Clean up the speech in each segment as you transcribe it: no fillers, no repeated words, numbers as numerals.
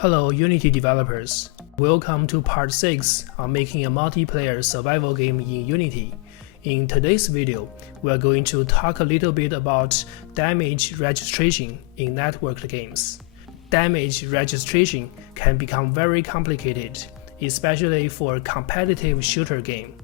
Hello Unity developers, welcome to part 6 on making a multiplayer survival game in Unity. In today's video, we are going to talk a little bit about damage registration in networked games. Damage registration can become very complicated, especially for a competitive shooter game.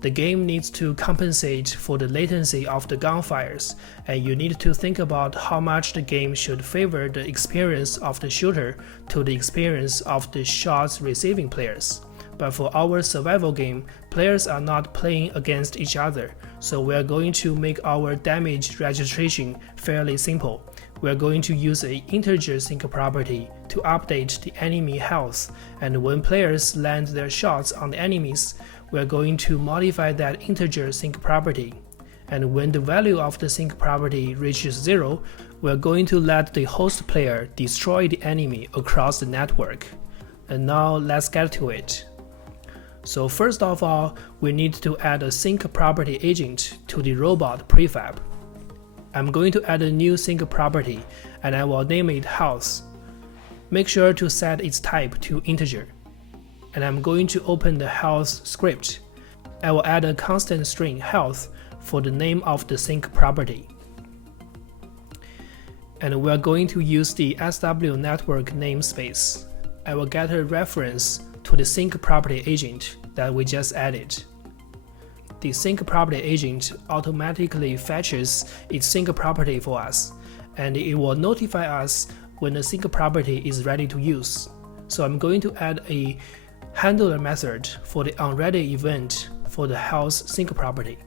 The game needs to compensate for the latency of the gunfires, and you need to think about how much the game should favor the experience of the shooter to the experience of the shots receiving players. But for our survival game, players are not playing against each other, so we are going to make our damage registration fairly simple. We are going to use an integer sync property to update the enemy health, and when players land their shots on the enemies, we are going to modify that integer sync property. And when the value of the sync property reaches 0, we are going to let the host player destroy the enemy across the network. And now let's get to it. So first of all, we need to add a sync property agent to the robot prefab. I'm going to add a new sync property, and I will name it health. Make sure to set its type to integer. And I'm going to open the health script. I will add a constant string health for the name of the sync property. And we are going to use the SW network namespace. I will get a reference to the sync property agent that we just added. The sync property agent automatically fetches its sync property for us, and it will notify us when the sync property is ready to use. So I'm going to add a handler method for the onReady event for the health sync property.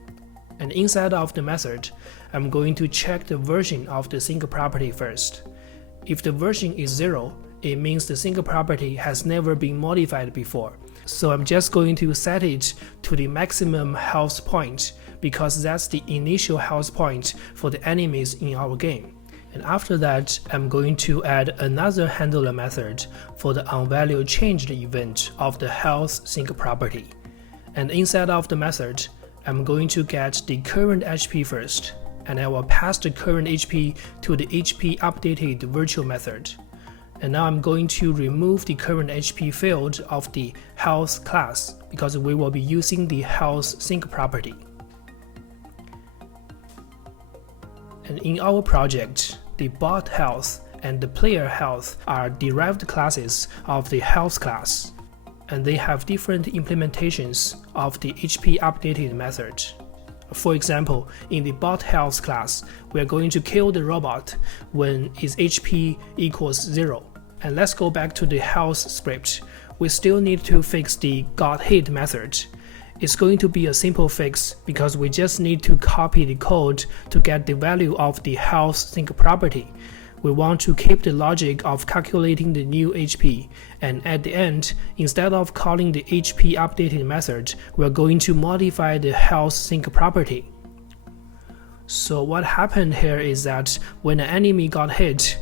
And inside of the method, I'm going to check the version of the sync property first. If the version is 0, it means the sync property has never been modified before. So I'm just going to set it to the maximum health point because that's the initial health point for the enemies in our game. And after that, I'm going to add another handler method for the onValueChanged event of the health sync property. And inside of the method, I'm going to get the current HP first, and I will pass the current HP to the HP updated virtual method. And now I'm going to remove the current HP field of the health class because we will be using the health sync property. And in our project, the bot health and the player health are derived classes of the health class, and they have different implementations of the HP updated method. For example, in the bot health class, we are going to kill the robot when its HP equals 0. And let's go back to the health script. We still need to fix the got hit method. It's going to be a simple fix because we just need to copy the code to get the value of the health sync property. We want to keep the logic of calculating the new HP, and at the end, instead of calling the HP updated method, we're going to modify the health sync property. So what happened here is that when an enemy got hit,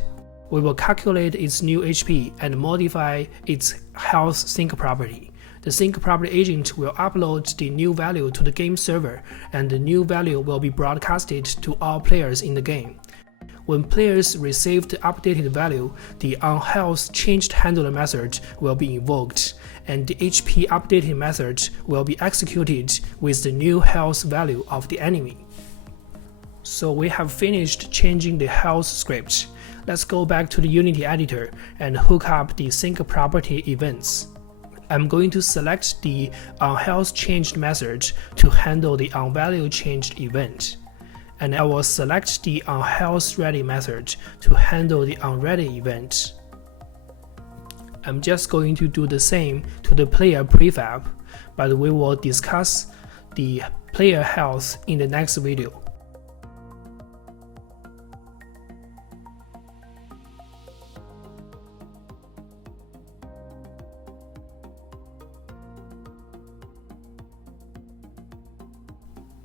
we will calculate its new HP and modify its health sync property. The sync property agent will upload the new value to the game server, and the new value will be broadcasted to all players in the game. When players receive the updated value, the onHealthChanged handler method will be invoked, and the HP updated method will be executed with the new health value of the enemy. So we have finished changing the health script. Let's go back to the Unity editor and hook up the sync property events. I'm going to select the onHealthChanged method to handle the onValueChanged event. And I will select the onHealthReady method to handle the onReady event. I'm just going to do the same to the player prefab, but we will discuss the player health in the next video.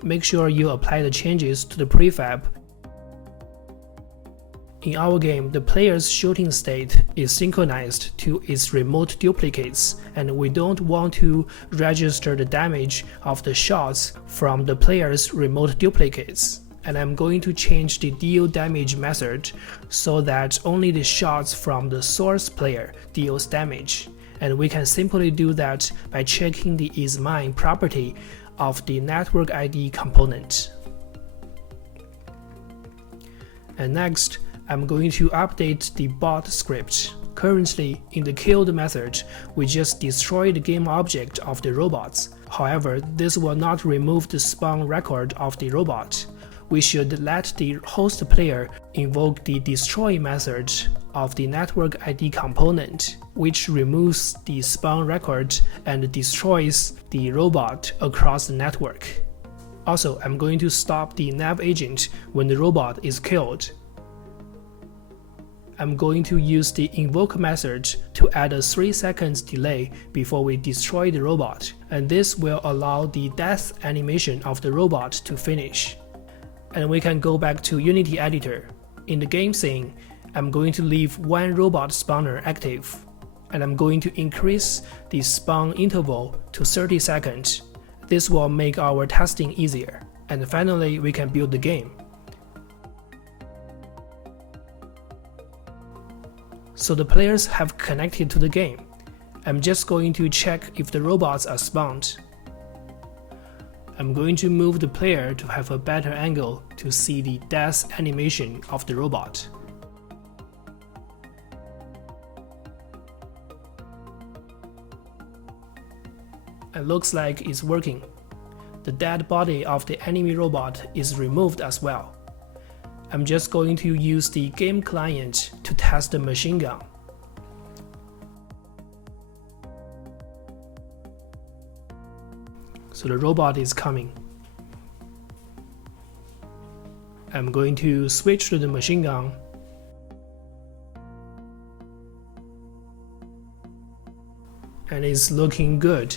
Make sure you apply the changes to the prefab. In our game, the player's shooting state is synchronized to its remote duplicates, and we don't want to register the damage of the shots from the player's remote duplicates. and I'm going to change the deal damage method so that only the shots from the source player deals damage. And we can simply do that by checking the isMine property of the network ID component. And next, I'm going to update the bot script. Currently, in the killed method, we just destroy the game object of the robots. However, this will not remove the spawn record of the robot. We should let the host player invoke the destroy method of the network ID component, which removes the spawn record and destroys the robot across the network. Also, I'm going to stop the nav agent when the robot is killed. I'm going to use the invoke method to add a 3 seconds delay before we destroy the robot, and this will allow the death animation of the robot to finish. And we can go back to Unity editor. In the game scene, I'm going to leave one robot spawner active, and I'm going to increase the spawn interval to 30 seconds. This will make our testing easier. And finally, we can build the game. So the players have connected to the game. I'm just going to check if the robots are spawned. I'm going to move the player to have a better angle to see the death animation of the robot. It looks like it's working. The dead body of the enemy robot is removed as well. I'm just going to use the game client to test the machine gun. So the robot is coming. I'm going to switch to the machine gun. And it's looking good.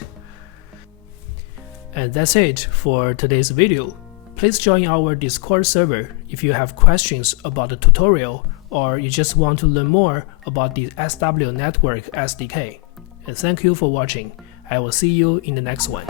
And that's it for today's video. Please join our Discord server if you have questions about the tutorial or you just want to learn more about the SW Network SDK. And thank you for watching. I will see you in the next one.